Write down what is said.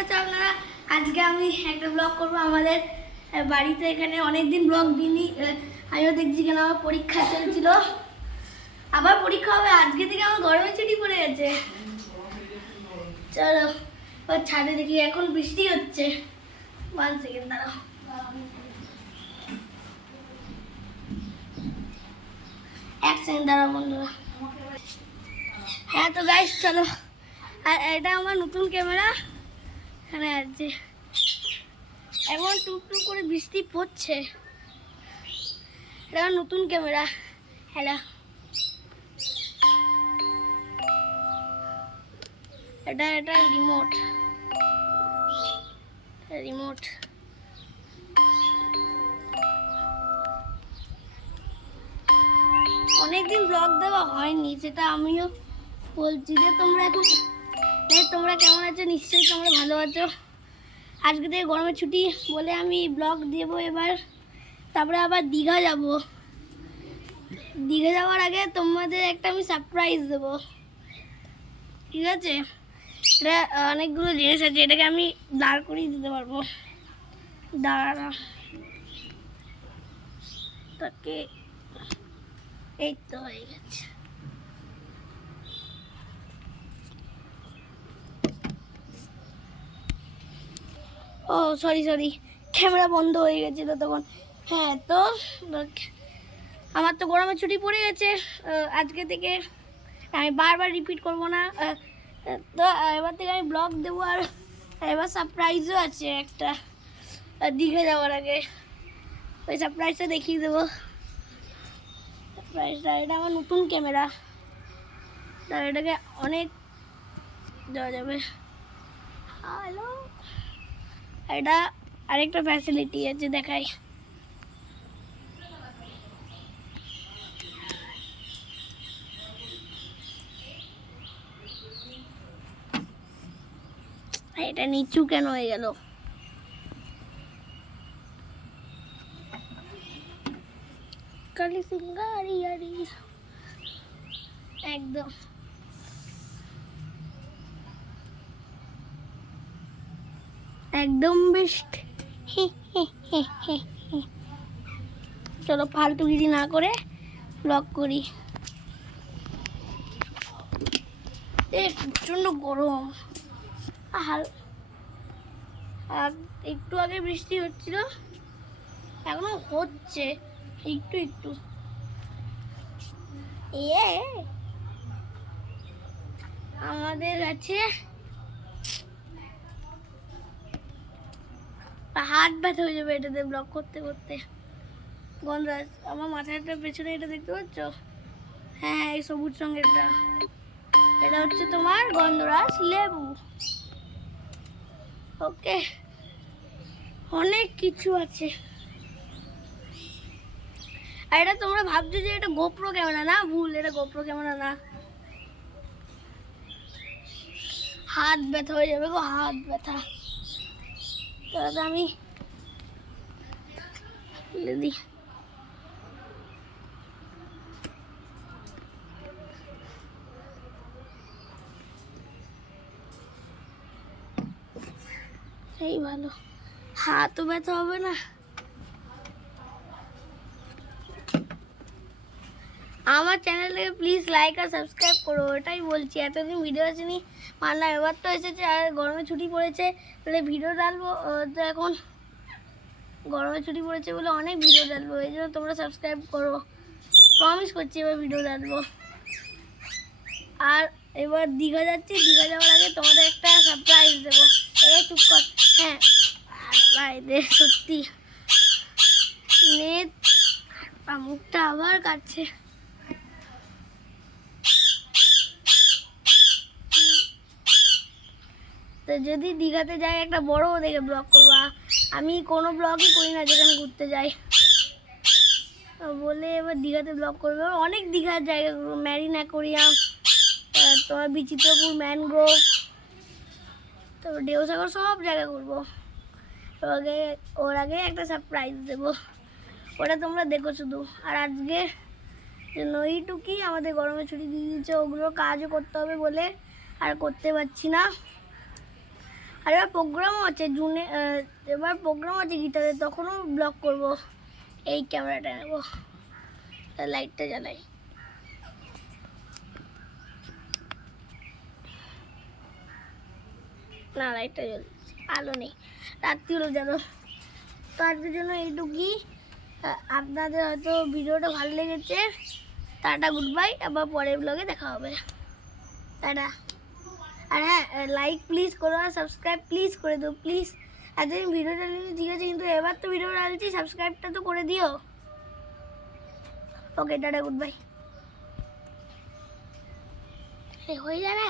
আছো আপনারা? আজকে আমি একটা ব্লগ করবো আমাদের বাড়িতে। এখানে অনেকদিন ব্লগ দিইনি, আমিও দেখছি কেন আমার পরীক্ষা চলছিল, আবার পরীক্ষা হবে। আজকে থেকে আমার গরমের ছুটি পড়ে গেছে। চলো ছাদে দেখি, এখন বৃষ্টি হচ্ছে। 1 সেকেন্ড দাঁড়াও। এক সেকেন্ড দাঁড়াও বন্ধুরা। হ্যাঁ তো গাইস চলো, আর এটা আমার নতুন ক্যামেরা এখানে আছে। এখন টুকটুক করে বৃষ্টি পড়ছে। এটা নতুন ক্যামেরা। হ্যালো, এটা রিমোট অনেকদিন ব্লগ দেওয়া হয়নি, সেটা আমিও বলছি যে তোমরা এখন তোমরা কেমন আছো? নিশ্চয়ই তোমরা ভালো আছো। আজকে থেকে গরমের ছুটি বলে আমি ব্লগ দেবো এবার। তারপরে আবার দীঘা যাব। দীঘা যাওয়ার আগে তোমাদের একটা আমি সারপ্রাইজ দেবো, ঠিক আছে? এটা অনেকগুলো জিনিস আছে, এটাকে আমি দাঁড় করিয়ে দিতে পারবো। দাঁড়া, তাকে এই তো হয়ে গেছে। ও সরি, ক্যামেরা বন্ধ হয়ে গেছিলো তখন। হ্যাঁ তো আমার তো গরমের ছুটি পড়ে গেছে। আজকে থেকে আমি বারবার রিপিট করবো না। তো এবার থেকে আমি ব্লগ দেবো। আর এবার সারপ্রাইজও আছে একটা দীঘা যাওয়ার আগে। ওই সারপ্রাইজটা দেখিয়ে দেবো। সারপ্রাইজটা, এটা আমার নতুন ক্যামেরা, তার এটাকে অনেক দেওয়া যাবে। হ্যালো, এটা আরেকটা ফ্যাসিলিটি আছে, দেখাই। এটা নিচু কেন হয়ে গেল? কালি সিঙ্গারি আরি একদম বেস্ট। চলো ফালতুগিরি না করে ব্লগ করি। প্রচন্ড গরম। আর একটু আগে বৃষ্টি হচ্ছিল, এখনো হচ্ছে একটু। আমাদের আছে হাত ব্যথা হয়ে যাবে এটাতে ব্লগ করতে করতে। গন্ধরাজ, আমার মাথাটার পেছনে এটা দেখতে পাচ্ছ? হ্যাঁ, এই সবুজ রঙেরটা, এটা হচ্ছে তোমার গন্ধরাজ লেবু। ওকে, অনেক কিছু আছে। আর এটা তোমরা ভাবছো যে এটা গোপ্রো ক্যামেরা, না, ভুল, এটা গোপ্রো ক্যামেরা না। হাত ব্যথা হয়ে যাবে গো, হাত ব্যথা। তাহলে আমি দিই। এই ভালো, হাতও ব্যথা হবে না। আমার চ্যানেলটাকে প্লিজ লাইক আর সাবস্ক্রাইব করো, এটাই বলছি। এতদিন ভিডিও আসেনি, মানলাম এবার তো এসেছে। আর গরমে ছুটি পড়েছে তাহলে ভিডিও ডালবো। তো এখন গরমে ছুটি পড়েছে বলে অনেক ভিডিও ডালবো, এই জন্য তোমরা সাবস্ক্রাইব করো। প্রমিস করছি এবার ভিডিও ডালবো। আর এবার দীঘা যাচ্ছি, দীঘা যাওয়ার আগে তোমাদের একটা সারপ্রাইজ দেবো। এই চুপ কর। হ্যাঁ ভাই দে, সত্যি নেট মুখটা আবার কাটছে। তো যদি দীঘাতে যাই একটা বড় দেখে ব্লগ করবা। আমি কোনো ব্লগই করি না যেখানে ঘুরতে যাই বলে, এবার দীঘাতে ব্লগ করবো। অনেক দীঘার জায়গা ঘুরবো, ম্যারিন অ্যাকোরিয়াম, তোমার বিচিত্রপুর ম্যানগ্রোভ, তারপর ঢেউসাগর, সব জায়গা ঘুরবো। ওর আগে একটা সারপ্রাইজ দেবো, ওটা তোমরা দেখো শুধু। আর আজকে এইটুকুই, আমাদের গরমের ছুটি দিয়ে দিয়েছে, ওগুলো কাজও করতে হবে বলে আর করতে পারছি না। আর এবার প্রোগ্রামও আছে জুনে, এবার প্রোগ্রাম আছে গিটারে, তখনও ব্লগ করব। এই ক্যামেরাটা নেব, লাইটটা জ্বালাই। না লাইটটা জ্বলছে, আলো নেই, রাত্রি হলো জানো। তো আজকের জন্য এইটুকুই। আপনাদের হয়তো ভিডিওটা ভালো লেগেছে। টাটা, গুড বাই, আবার পরের ব্লগে দেখা হবে। টাটা। আর হ্যাঁ, লাইক প্লিজ করো, আর সাবস্ক্রাইব প্লিজ করে দিও প্লিজ। এতদিন ভিডিও চালিয়ে ঠিক আছে, কিন্তু এবার তো ভিডিও ডালছি, সাবস্ক্রাইবটা তো করে দিও। ওকে, টাটা, গুড বাই। হয়ে যায় না।